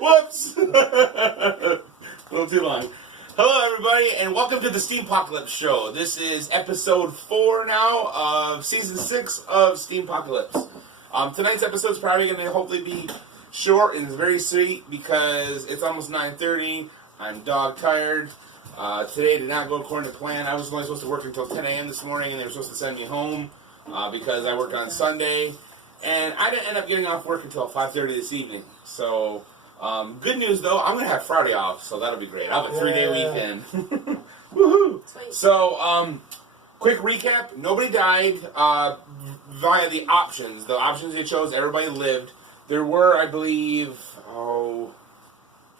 Whoops. A little too long. Hello, everybody, and welcome to the Steem-Pocalypse show. This is episode 4 now of season 6 of Steem-Pocalypse. Tonight's episode is probably going to hopefully be short and very sweet because it's almost 9:30. I'm dog tired. Today did not go according to plan. I was only supposed to work until 10 a.m. this morning, and they were supposed to send me home because I work on Sunday. And I didn't end up getting off work until 5:30 this evening. So, good news though, I'm going to have Friday off, so that'll be great. I'll have a 3-day weekend. Woohoo! Sweet. So, quick recap. Nobody died via the options. The options they chose, everybody lived. There were, I believe, I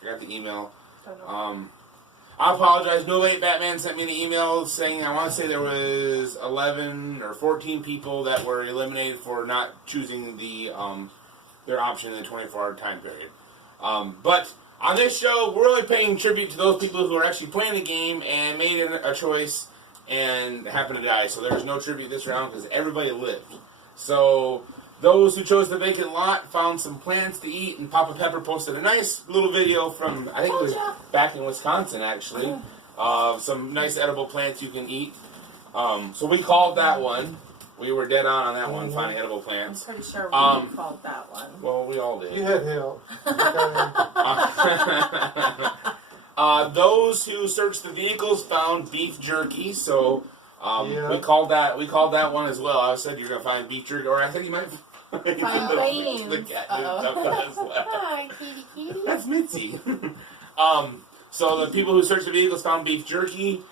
forgot the email. I apologize. No Wait Batman sent me an email saying, I want to say there was 11 or 14 people that were eliminated for not choosing the their option in the 24-hour time period. But on this show, we're really paying tribute to those people who are actually playing the game and made a choice and happened to die. So there's no tribute this round because everybody lived. So those who chose the vacant lot found some plants to eat, and Papa Pepper posted a nice little video from, I think it was back in Wisconsin, actually, of some nice edible plants you can eat. So we called that one. We were dead on that one, finding edible plants. I'm pretty sure we called that one. Well, we all did. You had help. Those who searched the vehicles found beef jerky, so we called that one as well. I said you're going to find beef jerky, or I think you might find beans. The cat Hi, kitty. That's Mitzi. So the people who searched the vehicles found beef jerky,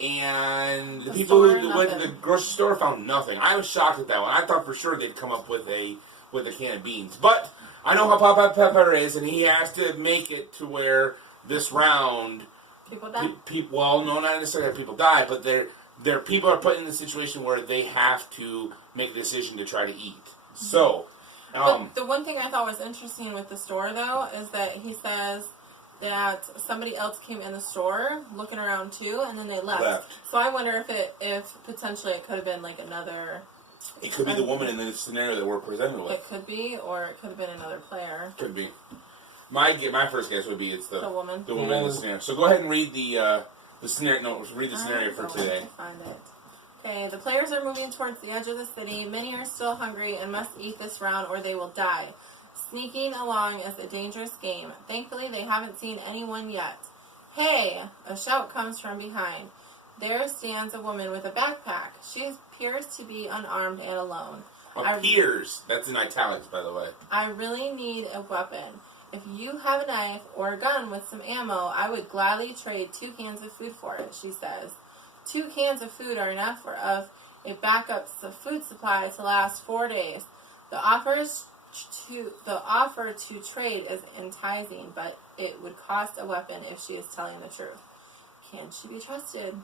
and the people who went to the grocery store found nothing. I was shocked at that one. I thought for sure they'd come up with a can of beans. But I know how Papa Pepper is, and he has to make it to where this round people die. Well, no, not necessarily people die, but their people are put in the situation where they have to make a decision to try to eat. So, but the one thing I thought was interesting with the store, though, is that he says that somebody else came in the store looking around too, and then they left. So I wonder if potentially it could have been like another. It could be the woman in the scenario that we're presented with. It could be, or it could have been another player. Could be. My first guess would be it's the woman. The woman in the scenario. So go ahead and read the scenario. No, read the scenario for today. Find it. Okay, the players are moving towards the edge of the city. Many are still hungry and must eat this round or they will die. Sneaking along is a dangerous game. Thankfully, they haven't seen anyone yet. Hey! A shout comes from behind. There stands a woman with a backpack. She appears to be unarmed and alone. Appears. That's in italics, by the way. I really need a weapon. If you have a knife or a gun with some ammo, I would gladly trade 2 cans of food for it, she says. 2 cans of food are enough of a backup food supply to last 4 days. The offer to trade is enticing, but it would cost a weapon if she is telling the truth. Can she be trusted?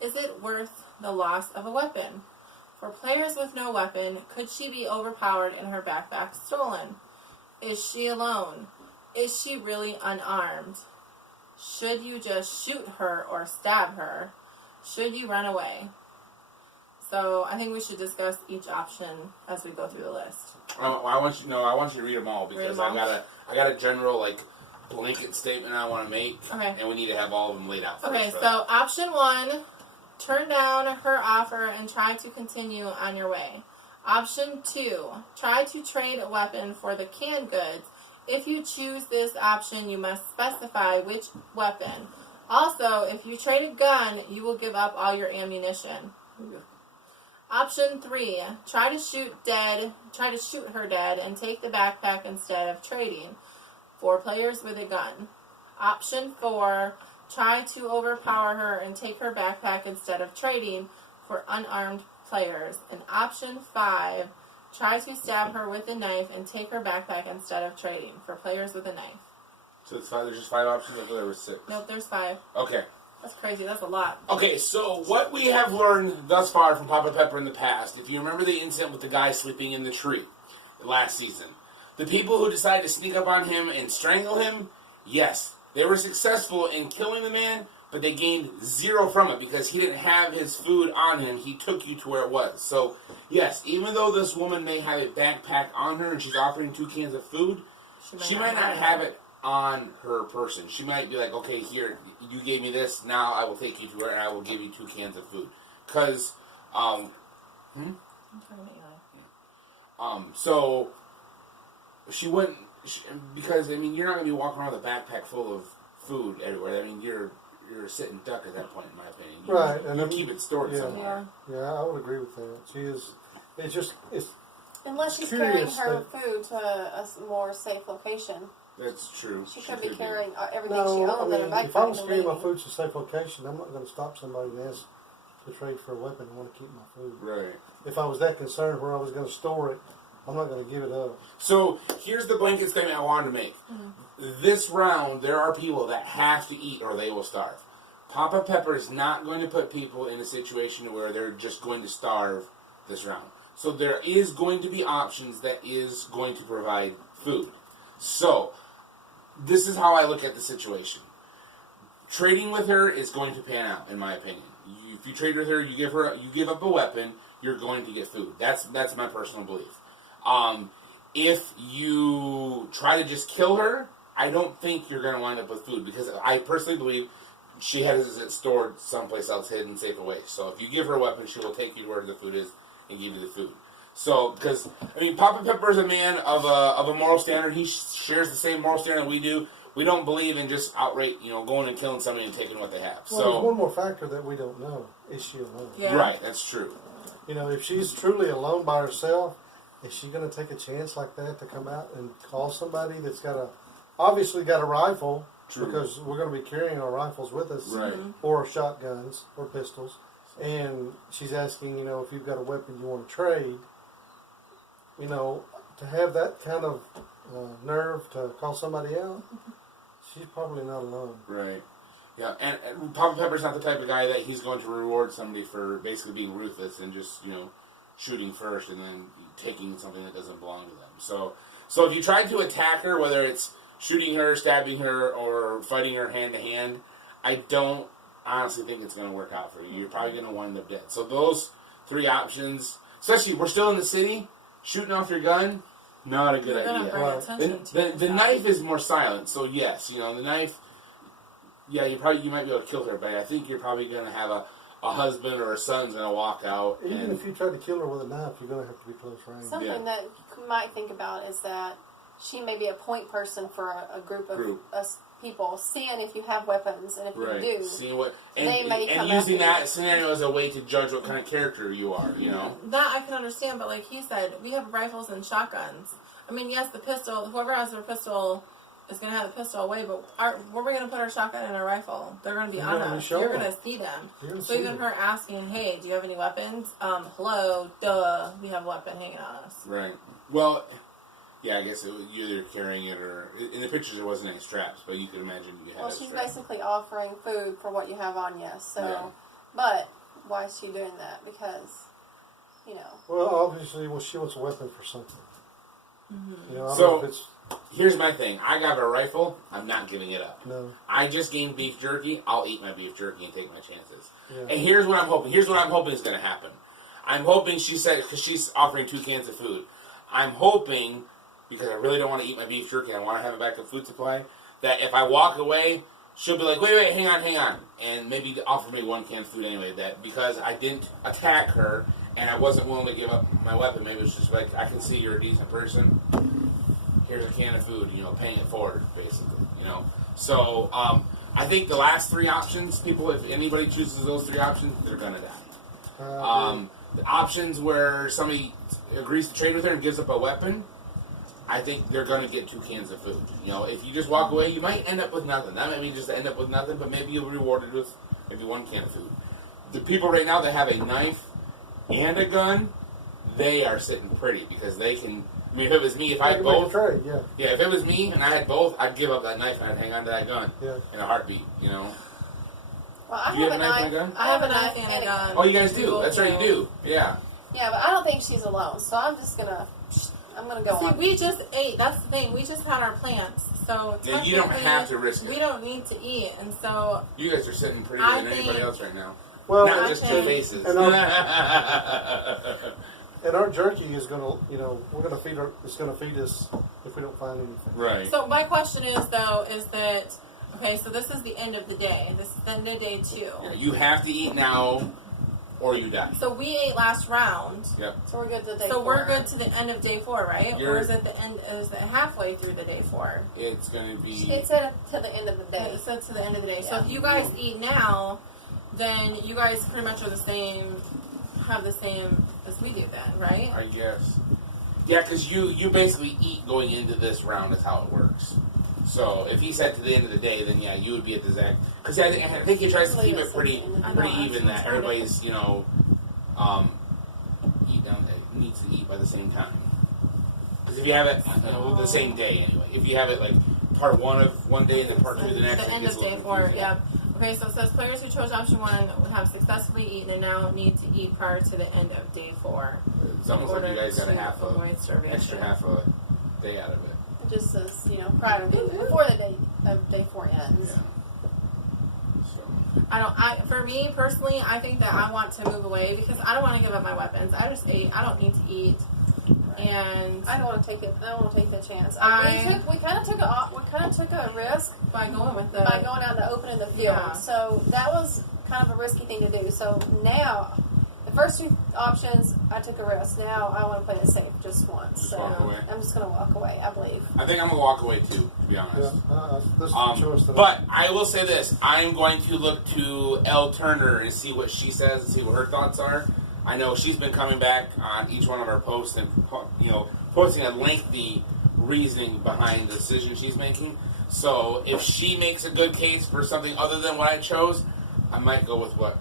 Is it worth the loss of a weapon? For players with no weapon, could she be overpowered and her backpack stolen? Is she alone? Is she really unarmed? Should you just shoot her or stab her? Should you run away? So I think we should discuss each option as we go through the list. I want you to read them all because I got a general blanket statement I want to make, and we need to have all of them laid out. Okay, so option 1, turn down her offer and try to continue on your way. Option 2, try to trade a weapon for the canned goods. If you choose this option, you must specify which weapon. Also, if you trade a gun, you will give up all your ammunition. Option 3, try to shoot her dead and take the backpack instead of trading for players with a gun. Option 4, try to overpower her and take her backpack instead of trading for unarmed players. And option 5, try to stab her with a knife and take her backpack instead of trading for players with a knife. So it's 5. There's just 5 options. I thought there were 6. Nope, there's 5. Okay. That's crazy. That's a lot. Okay, so what we have learned thus far from Papa Pepper in the past, if you remember the incident with the guy sleeping in the tree last season, the people who decided to sneak up on him and strangle him, yes, they were successful in killing the man, but they gained 0 from it because he didn't have his food on him. He took you to where it was. So, yes, even though this woman may have a backpack on her and she's offering 2 cans of food, she might not have it on her person. She might be like, okay, here, you gave me this, now I will take you to her and I will give you 2 cans of food. Because, so she wouldn't, because, I mean, you're not going to be walking around with a backpack full of food everywhere. I mean, you're a sitting duck at that point, in my opinion. Right. And you keep it stored yeah, somewhere. Yeah, I would agree with that. She is, it's unless she's carrying her food to a more safe location. That's true. She could be carrying everything no, she owns in her backpack. If I was carrying my food to a safe location, I'm not going to stop somebody and ask to trade for a weapon and want to keep my food. Right. If I was that concerned where I was going to store it, I'm not going to give it up. So here's the blanket statement I wanted to make. This round, there are people that have to eat or they will starve. Papa Pepper is not going to put people in a situation where they're just going to starve this round. So there is going to be options that is going to provide food. So this is how I look at the situation. Trading with her is going to pan out, in my opinion. If you trade with her, you give up a weapon, you're going to get food. That's my personal belief. If you try to just kill her, I don't think you're going to wind up with food, because I personally believe she has it stored someplace else, hidden, safe away. So if you give her a weapon, she will take you to where the food is and give you the food. So, because, I mean, Papa Pepper is a man of a moral standard. He shares the same moral standard we do. We don't believe in just outright, going and killing somebody and taking what they have. Well, there's one more factor that we don't know. Is she alone? Yeah. Right, that's true. If she's truly alone by herself, is she going to take a chance like that to come out and call somebody that's obviously got a rifle? True. Because we're going to be carrying our rifles with us. Right. Or shotguns or pistols. And she's asking, if you've got a weapon you want to trade, to have that kind of nerve to call somebody out, she's probably not alone. Right. Yeah, and Papa Pepper's not the type of guy that he's going to reward somebody for basically being ruthless and just, shooting first and then taking something that doesn't belong to them. So if you try to attack her, whether it's shooting her, stabbing her, or fighting her hand-to-hand, I don't honestly think it's going to work out for you. You're probably going to wind up dead. So those 3 options, especially we're still in the city, shooting off your gun, not a good idea. The knife is more silent, so yes, the knife, yeah, you might be able to kill her, but I think you're probably going to have a husband or a son's going to walk out. Even if you try to kill her with a knife, you're going to have to be close range. Something that you might think about is that she may be a point person for a group of us people, seeing if you have weapons, and if you do, seeing what, they may come and using after that scenario as a way to judge what kind of character you are, That I can understand, but like he said, we have rifles and shotguns. I mean, yes, the pistol, whoever has their pistol is going to have the pistol away, but where are we going to put our shotgun and our rifle? They're going to be on us. You're going to see them. So even her asking, hey, do you have any weapons? Hello, duh, we have a weapon hanging on us. Right. Well, yeah, I guess you're either carrying it or... In the pictures, there wasn't any straps, but you could imagine you had a she's strap. basically offering food for what you have on you. So, Yeah. But why is she doing that? Because, Well, obviously, she wants a weapon for something. Mm-hmm. I don't So- know if it's... Here's my thing. I got a rifle. I'm not giving it up. No. I just gained beef jerky. I'll eat my beef jerky and take my chances. Yeah. And here's what I'm hoping. Here's what I'm hoping is going to happen. I'm hoping, she said, because she's offering 2 cans of food. I'm hoping, because I really don't want to eat my beef jerky, I want to have a backup food supply, that if I walk away, she'll be like, wait, hang on. And maybe offer me 1 can of food anyway. That because I didn't attack her and I wasn't willing to give up my weapon, maybe it's just like, I can see you're a decent person. Here's a can of food, paying it forward, basically, So, I think the last 3 options, people, if anybody chooses those 3 options, they're going to die. The options where somebody agrees to trade with her and gives up a weapon, I think they're going to get 2 cans of food. If you just walk away, you might end up with nothing. That might be just end up with nothing, but maybe you'll be rewarded with maybe 1 can of food. The people right now that have a knife and a gun, they are sitting pretty because they can... I mean, if it was me, if I had both... Trade, yeah, if it was me and I had both, I'd give up that knife and I'd hang on to that gun in a heartbeat, Well, I Do you have a knife. and a gun? I have a knife and a gun. Oh, you guys do? That's right, you do. Yeah. Yeah, but I don't think she's alone, so I'm gonna go on. See, we just ate. That's the thing. We just had our plants, so Yeah, you don't have to risk it. We don't need to eat, and so You guys are sitting prettier than anybody else right now. Well, Not just your faces. And our jerky is going to, we're going to feed her. It's going to feed us. if we don't find anything. Right. So my question is though, is that okay? So this is the end of the day. This is the end of day 2. Yeah, you have to eat now, or you die. So we ate last round. Yep. So we're good to day 4. So we're good to the end of day 4, right? You're- Or is it the end? Is it halfway through the day 4? It's gonna be. It said to the end of the day. So to the end of the day. So Yeah. if you guys eat now, then you guys pretty much are the same, have the same as we do then, right? I guess. Yeah, because you basically eat going into this round is how it works. So if he said to the end of the day, then yeah, you would be at the exact. Because I think he tries to keep it pretty even that everybody's eat down needs to eat by the same time. Because if you have it the same day anyway, if you have it like part 1 of one day and then part 2 the next, The end of day 4, yeah. Okay, so it says players who chose option 1 have successfully eaten and now need to eat prior to the end of day 4. It's almost like you guys got avoid starvation. extra half a day out of it. It just says, prior before the day of day 4 ends. Yeah. So. For me personally, I think that I want to move away because I don't want to give up my weapons. I just ate. I don't need to eat, and I don't want to take it. I don't want to take the chance. We kind of took a risk by going with by going out in the open in the field. Yeah. So that was kind of a risky thing to do. So now, the first 2 options, I took a risk. Now I want to play it safe just once. Just so walk away. I'm just going to walk away, I believe. I think I'm gonna walk away too, to be honest. Yeah, this is the choice that But I will say this: I'm going to look to Elle Turner and see what she says and see what her thoughts are. I know she's been coming back on each one of our posts and posting a lengthy reasoning behind the decision she's making. So if she makes a good case for something other than what I chose, I might go with what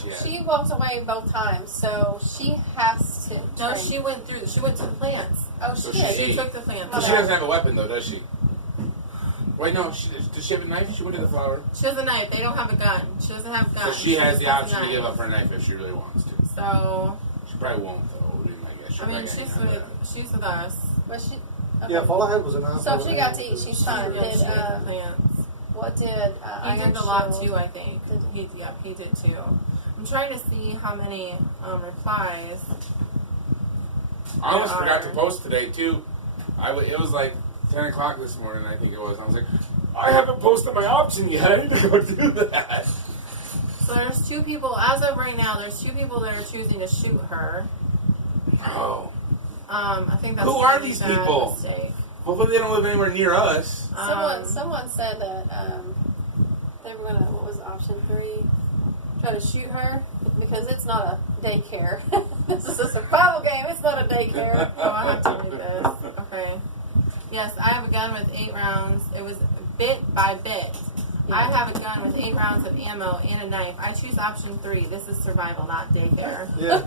she had. She walked away both times, so she has to. No, she went through. She went to the plants. Oh, So she did. she- She took the plants. But she doesn't have a weapon though, does she? Wait, no. Does she have a knife? She went to the flower. She has a knife. They don't have a gun. She doesn't have guns. So she has the just a option to knife. give up her knife if she really wants to. So She probably won't though. Would be my guess. I mean, she's with us. But she. Yeah, if all I had was a knife. So if she got to eat, she's fine. Yeah, Did, she ate the plants. what did He did a lot too, I think. He did too. I'm trying to see how many replies. I almost forgot to post today too. It was like 10 o'clock this morning, I think it was. I was like, I haven't posted my option yet. I need to go do that. So there's 2 people, as of right now, there's 2 people that are choosing to shoot her. Oh. I think that's Who are these a bad people? mistake. Hopefully they don't live anywhere near us. Someone said that they were gonna. What was option 3? Try to shoot her because it's not a daycare. This is a survival game. It's not a daycare. Oh, I have to read this. Okay. Yes, I have a gun with 8 rounds. It was bit by bit. Yeah. I have a gun with 8 rounds of ammo and a knife. I choose option 3. This is survival, not daycare. Yeah.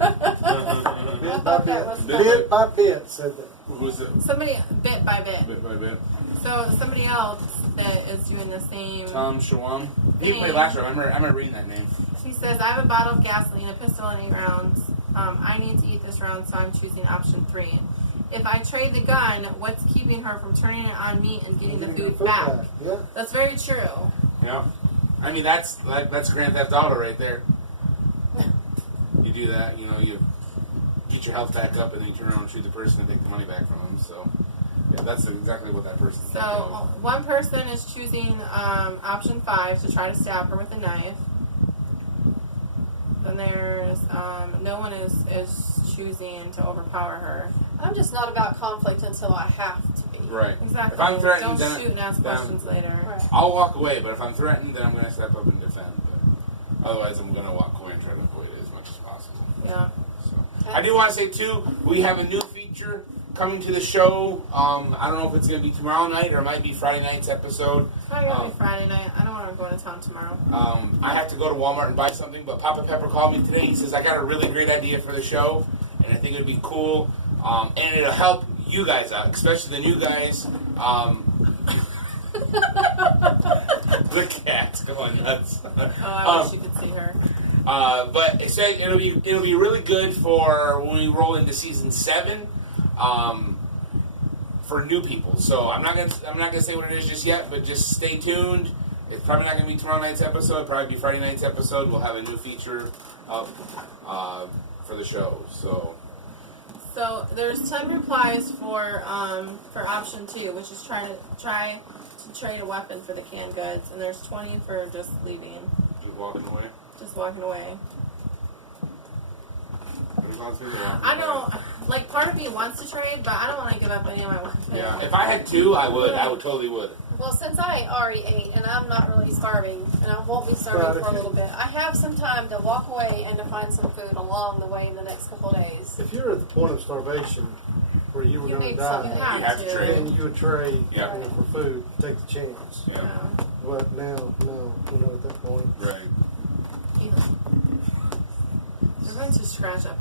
Bit by bit. Bit by bit, said that. Who's it? Somebody, bit by bit. Bit by bit. So somebody else that is doing the same. Tom Shawam. He played last round. I remember reading that name. She says, I have a bottle of gasoline, a pistol, and 8 rounds. I need to eat this round, so I'm choosing option 3. If I trade the gun, what's keeping her from turning it on me and getting the food back? Yeah. That's very true. Yeah. I mean, that's Grand Theft Auto right there. You do that, you get your health back up and then you turn around and shoot the person and take the money back from them. So, yeah, that's exactly what that person's thinking So of. one person is choosing option 5 to try to stab her with a knife. Then there's no one is choosing to overpower her. I'm just not about conflict until I have to be. Right. Exactly. If I'm threatened, don't then shoot and ask questions later. Right. I'll walk away, but if I'm threatened, then I'm going to step up and defend. But otherwise, I'm going to walk away and try to avoid it as much as possible. Yeah. So. I do want to say, too, we have a new feature coming to the show. I don't know if it's going to be tomorrow night or it might be Friday night's episode. It's probably going to be Friday night. I don't want to go into town tomorrow. I have to go to Walmart and buy something, but Papa Pepper called me today. He says, I got a really great idea for the show, and I think it would be cool, and it'll help you guys out, especially the new guys. The cat's going nuts. Oh, I wish you could see her. But it said it'll be really good for when we roll into season 7, for new people. So I'm not gonna say what it is just yet, but just stay tuned. It's probably not gonna be tomorrow night's episode. It'll probably be Friday night's episode. We'll have a new feature up for the show. So So there's 10 replies for option 2, which is try to trade a weapon for the canned goods, and there's 20 for just leaving. Just walking away. Just walking away. I know, like, part of me wants to trade, but I don't want to give up any of my weapons. Yeah, if I had 2, I would. I would totally would. Well, since I already ate and I'm not really starving, and I won't be starving for a little bit, I have some time to walk away and to find some food along the way in the next couple of days. If you're at the point of starvation where you were going to need die, something. You have to trade. then you would trade Yeah. for food, take the chance. Yeah. But now, no, at that point. Right. We're going to scratch up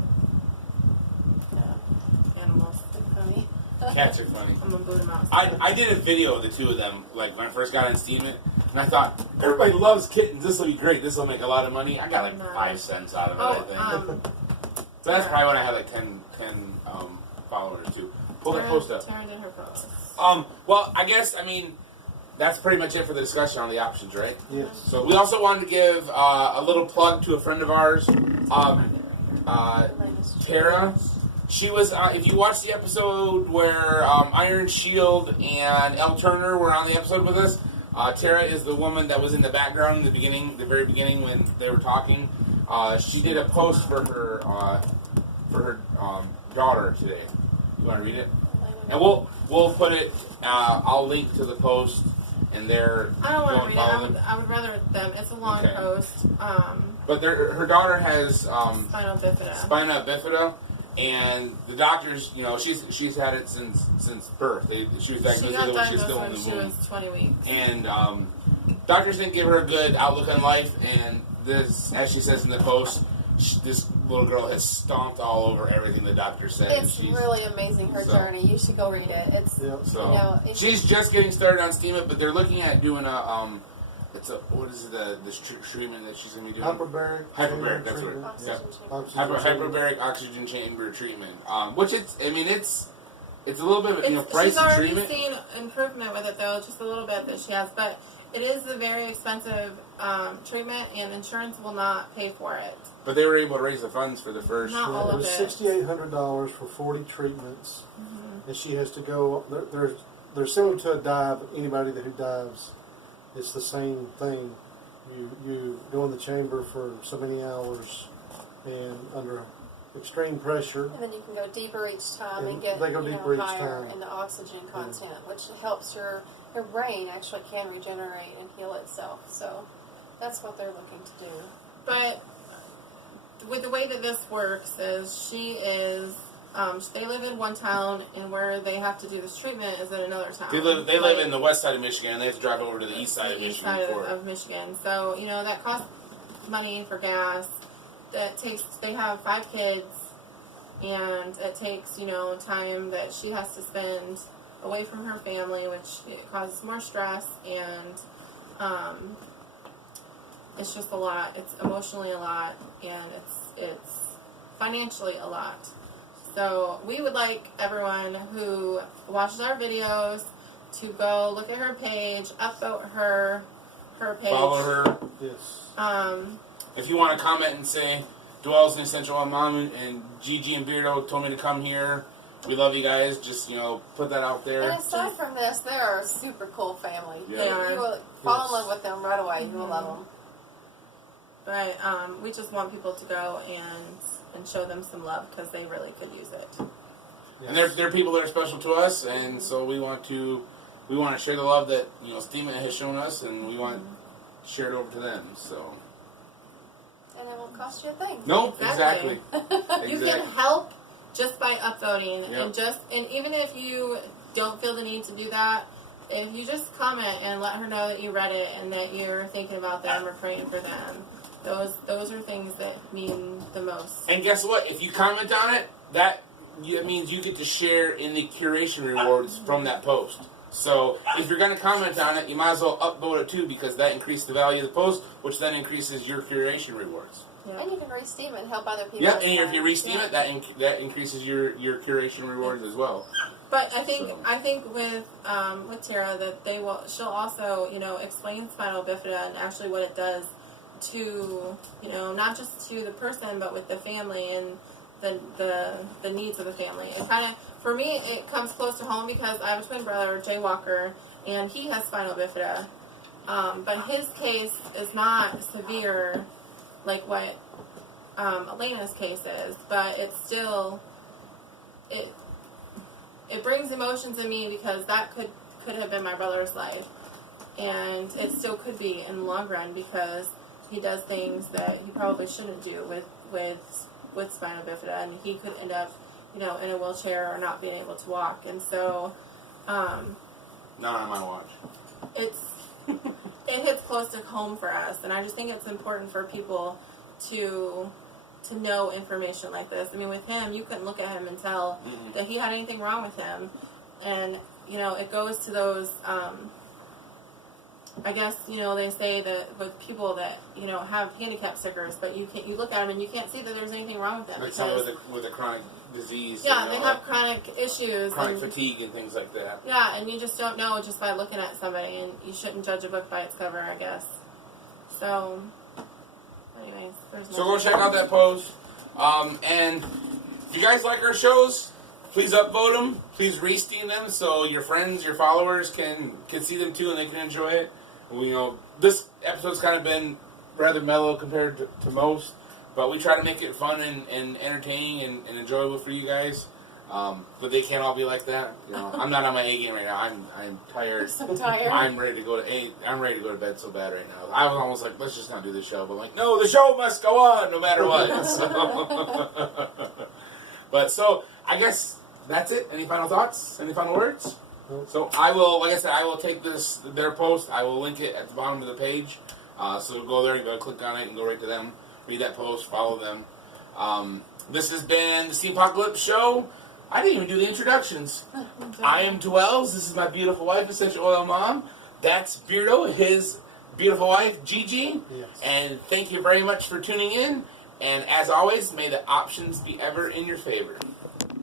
animals. For me. Cats are funny. I'm going to boot them out. I did a video of the 2 of them, like when I first got on Steam it, and I thought, everybody loves kittens, this will be great, this will make a lot of money. I got like 5 cents out of it, I think. So that's probably when I had like 10 followers too. Pull that post up. Tara did her post. Well, I guess, that's pretty much it for the discussion on the options, right? Yes. So we also wanted to give a little plug to a friend of ours, Tara. She was, if you watched the episode where Iron Shield and Elle Turner were on the episode with us, Tara is the woman that was in the background in the beginning, the very beginning when they were talking. She did a post for her daughter today. You want to read it? And we'll put it. I'll link to the post, and there. I don't want to read it. I would rather them. It's a long post. But her daughter has spinal bifida. Spina bifida. And the doctors, she's had it since birth. She was diagnosed with it when she was still in the womb. She was 20 weeks. And doctors didn't give her a good outlook on life. And this, as she says in the post, this little girl has stomped all over everything the doctor said. It's really amazing, her journey. You should go read it. It's she's just getting started on Steem it, but they're looking at doing what is this treatment that she's going to be doing? Hyperbaric, that's what it is. Hyperbaric oxygen chamber treatment. Which it's a little bit of pricey treatment. She's already seen improvement with it though, just a little bit that she has, but it is a very expensive treatment, and insurance will not pay for it. But they were able to raise the funds for the first. Not all it of was $6,800 for 40 treatments, and she has to go. They're similar to a dive. Anybody who dives, it's the same thing. You go in the chamber for so many hours, and under extreme pressure. And then you can go deeper each time and get higher in the oxygen content, which helps your brain actually can regenerate and heal itself. So that's what they're looking to do. But with the way that this works is they live in one town, and where they have to do this treatment is in another town. They live in the west side of Michigan, and they have to drive over to the east side of Michigan. Of Michigan. So, that costs money for gas. They have 5 kids, and it takes, time that she has to spend away from her family, which causes more stress, and it's just a lot. It's emotionally a lot, and it's financially a lot. So we would like everyone who watches our videos to go look at her page, upvote her page. Follow her. Yes. If you want to comment and say, Dwell's an essential on Mom, and Gigi and Beardo told me to come here. We love you guys. Just, put that out there. And aside from this, they're a super cool family. Yeah. They are. You will fall in love with them right away. You will love them. But we just want people to go and show them some love, because they really could use it. Yes. And they're people that are special to us, and so we want to share the love that Steem has shown us, and we want to share it over to them. So. And it won't cost you a thing. Nope, exactly. You can help just by upvoting, Yep. and even if you don't feel the need to do that, if you just comment and let her know that you read it and that you're thinking about them or praying for them, those are things that mean the most. And guess what? If you comment on it, that means you get to share in the curation rewards from that post. So if you're going to comment on it, you might as well upvote it too, because that increases the value of the post, which then increases your curation rewards. Yeah. And you can re-steam it and help other people. Yeah, and if you re-steam it, that increases your curation rewards as well. But I think with Tara that she'll also explain spinal bifida and actually what it does to not just to the person but with the family, and the needs of the family. It kind of, for me, it comes close to home because I have a twin brother, Jay Walker, and he has spinal bifida. But his case is not severe like what Elena's case is, but it's still, it brings emotions in me because that could have been my brother's life, and it still could be in the long run because he does things that he probably shouldn't do with spinal bifida, and he could end up, in a wheelchair or not being able to walk. And so, not on my watch. It hits close to home for us, and I just think it's important for people to know information like this. I mean, with him, you couldn't look at him and tell that he had anything wrong with him, and it goes to those. I guess they say that with people that have handicap stickers, but you look at them and you can't see that there's anything wrong with them. Like someone with a chronic disease. Yeah, they have chronic issues, chronic fatigue and things like that. Yeah, and you just don't know just by looking at somebody, and you shouldn't judge a book by its cover, I guess. So, anyways, so go check out that post, and if you guys like our shows, please upvote them. Please re-steam them so your friends, your followers can see them too, and they can enjoy it. This episode's kind of been rather mellow compared to most, but we try to make it fun and entertaining and enjoyable for you guys. But they can't all be like that. I'm not on my A game right now. I'm tired. So tired. I'm ready to go to bed so bad right now. I was almost like, let's just not do the show. But I'm like, no, the show must go on no matter what. So I guess that's it. Any final thoughts? Any final words? So I will, like I said, I will take their post. I will link it at the bottom of the page. So go there, you go click on it, and go right to them. Read that post, follow them. This has been the Steem-Pocalypse show. I didn't even do the introductions. I am Dwells. This is my beautiful wife, Essential Oil Mom. That's Beardo, his beautiful wife, Gigi. Yes. And thank you very much for tuning in. And as always, may the options be ever in your favor.